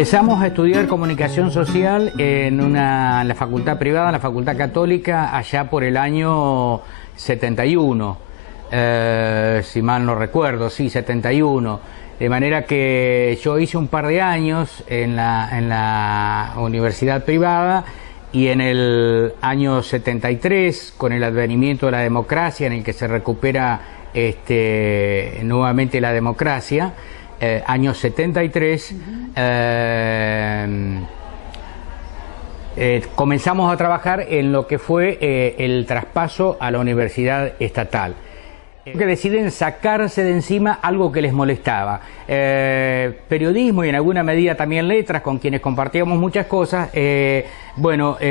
Empezamos a estudiar comunicación social en la facultad privada, en la facultad católica, allá por el año 71, si mal no recuerdo, sí, 71. De manera que yo hice un par de años en la universidad privada, y en el año 73, con el advenimiento de la democracia, en el que se recupera nuevamente la democracia, año 73, comenzamos a trabajar en lo que fue el traspaso a la universidad estatal. Que deciden sacarse de encima algo que les molestaba. Periodismo y en alguna medida también letras, con quienes compartíamos muchas cosas, llevábamos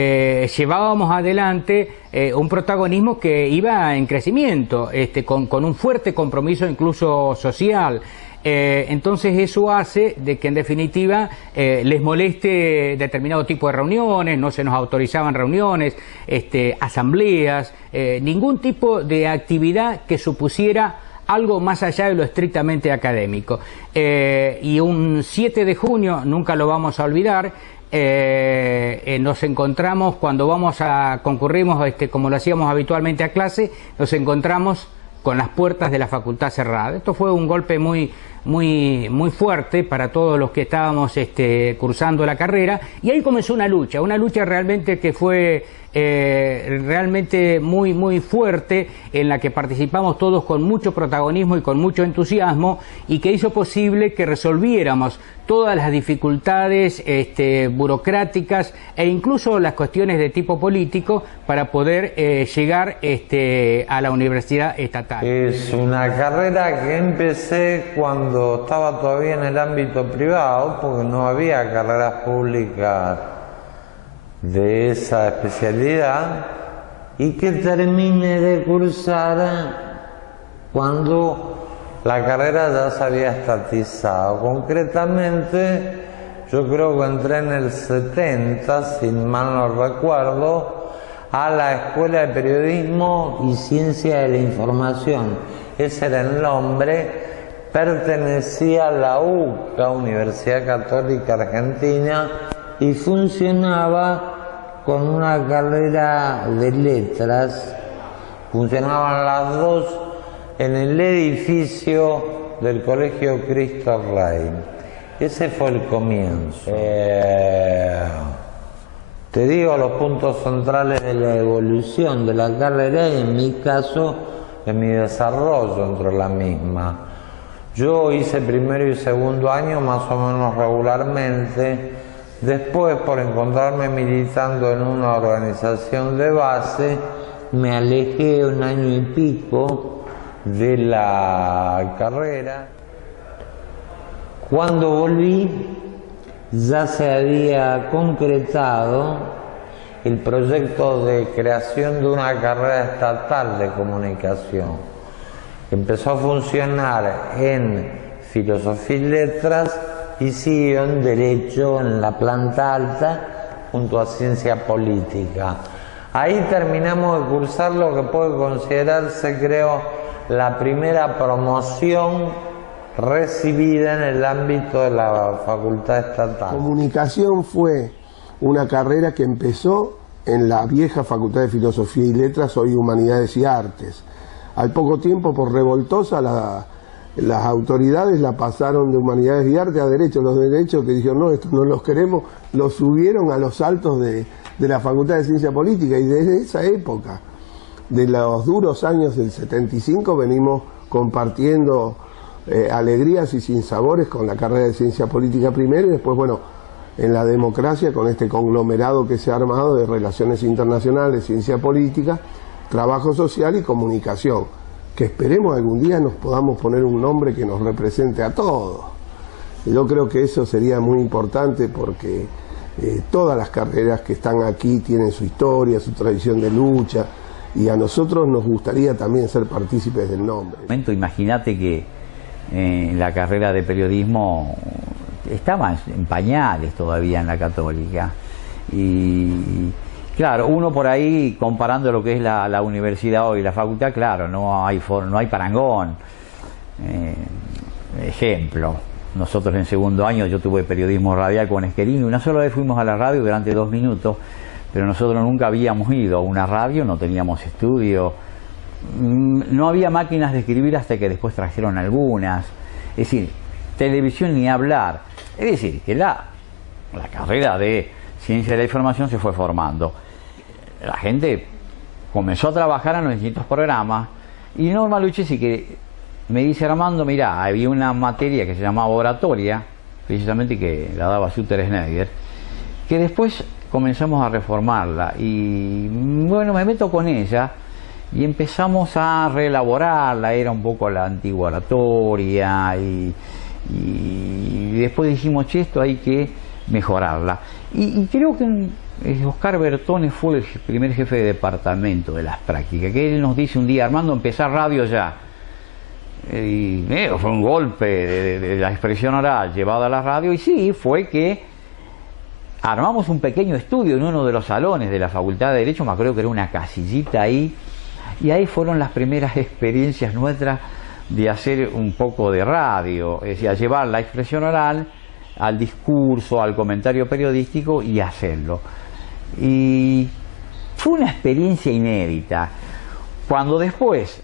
adelante un protagonismo que iba en crecimiento, con un fuerte compromiso incluso social. Entonces eso hace de que en definitiva les moleste determinado tipo de reuniones, no se nos autorizaban reuniones, asambleas, ningún tipo de actividad que supusiera algo más allá de lo estrictamente académico. Y un 7 de junio, nunca lo vamos a olvidar, nos encontramos cuando concurrimos como lo hacíamos habitualmente a clase, nos encontramos con las puertas de la facultad cerradas. Esto fue un golpe muy fuerte para todos los que estábamos cursando la carrera, y ahí comenzó una lucha realmente que fue realmente muy fuerte, en la que participamos todos con mucho protagonismo y con mucho entusiasmo, y que hizo posible que resolviéramos todas las dificultades burocráticas e incluso las cuestiones de tipo político para poder llegar a la universidad estatal. Es una carrera que empecé cuando estaba todavía en el ámbito privado, porque no había carreras públicas de esa especialidad, y que terminé de cursar cuando la carrera ya se había estatizado. Concretamente, yo creo que entré en el 70, si mal no recuerdo, a la Escuela de Periodismo y Ciencia de la Información. Ese era el nombre. Pertenecía a la UCA, Universidad Católica Argentina, y funcionaba con una carrera de letras. Funcionaban las dos en el edificio del Colegio Cristo Rey. Ese fue el comienzo. Te digo los puntos centrales de la evolución de la carrera y en mi caso, de mi desarrollo entre la misma. Yo hice primero y segundo año más o menos regularmente. Después, por encontrarme militando en una organización de base, me alejé un año y pico de la carrera. Cuando volví, ya se había concretado el proyecto de creación de una carrera estatal de comunicación. Empezó a funcionar en Filosofía y Letras y siguió en Derecho en la planta alta junto a Ciencia Política. Ahí terminamos de cursar lo que puede considerarse, creo, la primera promoción recibida en el ámbito de la facultad estatal. Comunicación fue una carrera que empezó en la vieja Facultad de Filosofía y Letras, hoy Humanidades y Artes. Al poco tiempo, por revoltosa, las autoridades la pasaron de Humanidades y Artes a Derecho. Los de Derecho, que dijeron, no, esto no los queremos, los subieron a los altos de la Facultad de Ciencia Política, y desde esa época, de los duros años del 75, venimos compartiendo alegrías y sinsabores con la carrera de Ciencia Política primero, y después, bueno, en la democracia, con este conglomerado que se ha armado de Relaciones Internacionales, Ciencia Política, Trabajo Social y Comunicación, que esperemos algún día nos podamos poner un nombre que nos represente a todos. Yo creo que eso sería muy importante, porque todas las carreras que están aquí tienen su historia, su tradición de lucha, y a nosotros nos gustaría también ser partícipes del nombre. Imagínate que la carrera de periodismo estaba en pañales todavía en la Católica, y claro, uno por ahí comparando lo que es la universidad hoy, la facultad, claro, no hay parangón. Ejemplo, nosotros en segundo año, yo tuve periodismo radial con Esquerino, y una sola vez fuimos a la radio durante 2 minutos, pero nosotros nunca habíamos ido a una radio, no teníamos estudio, no había máquinas de escribir hasta que después trajeron algunas, es decir, televisión ni hablar. Es decir, que la carrera de ciencia de la información se fue formando. La gente comenzó a trabajar en los distintos programas, y Norma Lucchesi, que me dice: Armando, mirá, había una materia que se llamaba oratoria, precisamente que la daba Sutter Schneider, que después comenzamos a reformarla, y bueno, me meto con ella y empezamos a reelaborarla. Era un poco la antigua oratoria, y después dijimos: che, esto hay que mejorarla. Y creo que Oscar Bertone fue el primer jefe de departamento de las prácticas, que él nos dice un día: Armando, empezar radio ya. Y fue un golpe de la expresión oral llevada a la radio, y sí, fue que armamos un pequeño estudio en uno de los salones de la Facultad de Derecho, me acuerdo que era una casillita ahí, y ahí fueron las primeras experiencias nuestras de hacer un poco de radio, es decir, llevar la expresión oral al discurso, al comentario periodístico y hacerlo. Y fue una experiencia inédita. Cuando después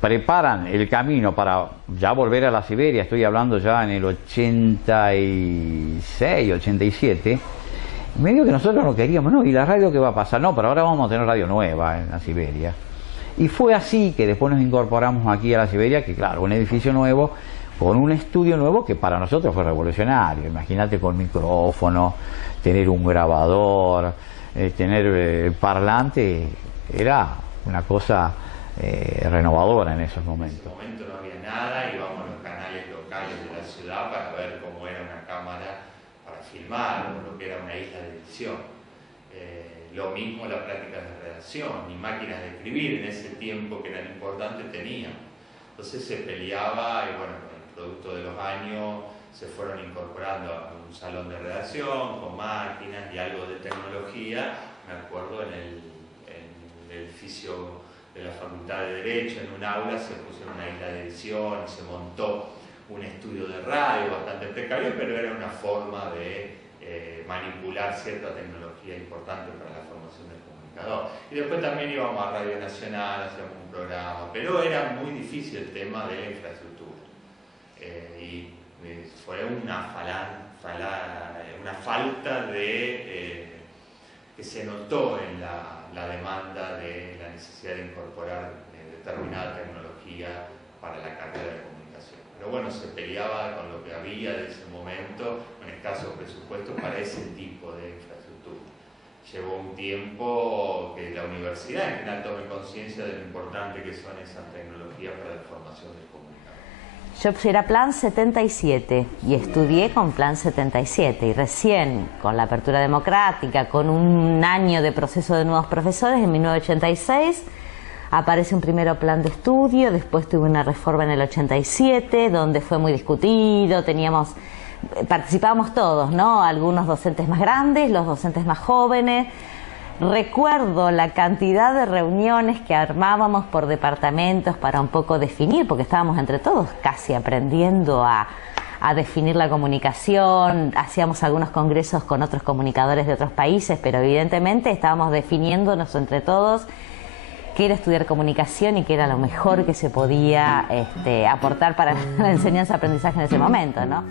preparan el camino para ya volver a la Siberia, estoy hablando ya en el 86, 87, medio que nosotros no queríamos, no, ¿y la radio qué va a pasar? No, pero ahora vamos a tener radio nueva en la Siberia. Y fue así que después nos incorporamos aquí a la Siberia, que claro, un edificio nuevo, con un estudio nuevo que para nosotros fue revolucionario. Imagínate, con micrófono, tener un grabador, tener parlante, era una cosa renovadora en esos momentos. En ese momento no había nada, íbamos a los canales locales de la ciudad para ver cómo era una cámara para filmar, o lo que era una isla de edición. Lo mismo las prácticas de redacción, ni máquinas de escribir en ese tiempo que eran importantes teníamos. Entonces se peleaba, y bueno, con el producto de los años se fueron incorporando a un salón de redacción con máquinas y algo de tecnología. Me acuerdo en el edificio de la Facultad de Derecho, en un aula se puso una isla de edición, se montó un estudio de radio bastante precario, pero era una forma de manipular cierta tecnología importante para la formación del comunicador. Y después también íbamos a Radio Nacional, hacíamos un programa, pero era muy difícil el tema de la infraestructura. Fue una falta de que se notó en la demanda de la necesidad de incorporar determinada tecnología para la carrera de comunicación. Pero bueno, se peleaba con lo que había de ese momento, con escasos presupuestos para ese tipo de infraestructura. Llevó un tiempo que la universidad en general tome conciencia de lo importante que son esas tecnologías para la formación del comunicador. Yo era Plan 77 y estudié con Plan 77, y recién con la apertura democrática, con un año de proceso de nuevos profesores, en 1986 aparece un primer plan de estudio. Después tuve una reforma en el 87 donde fue muy discutido, participábamos todos, ¿no? Algunos docentes más grandes, los docentes más jóvenes. Recuerdo la cantidad de reuniones que armábamos por departamentos para un poco definir, porque estábamos entre todos casi aprendiendo a definir la comunicación. Hacíamos algunos congresos con otros comunicadores de otros países, pero evidentemente estábamos definiéndonos entre todos qué era estudiar comunicación y qué era lo mejor que se podía aportar para la enseñanza-aprendizaje en ese momento, ¿no?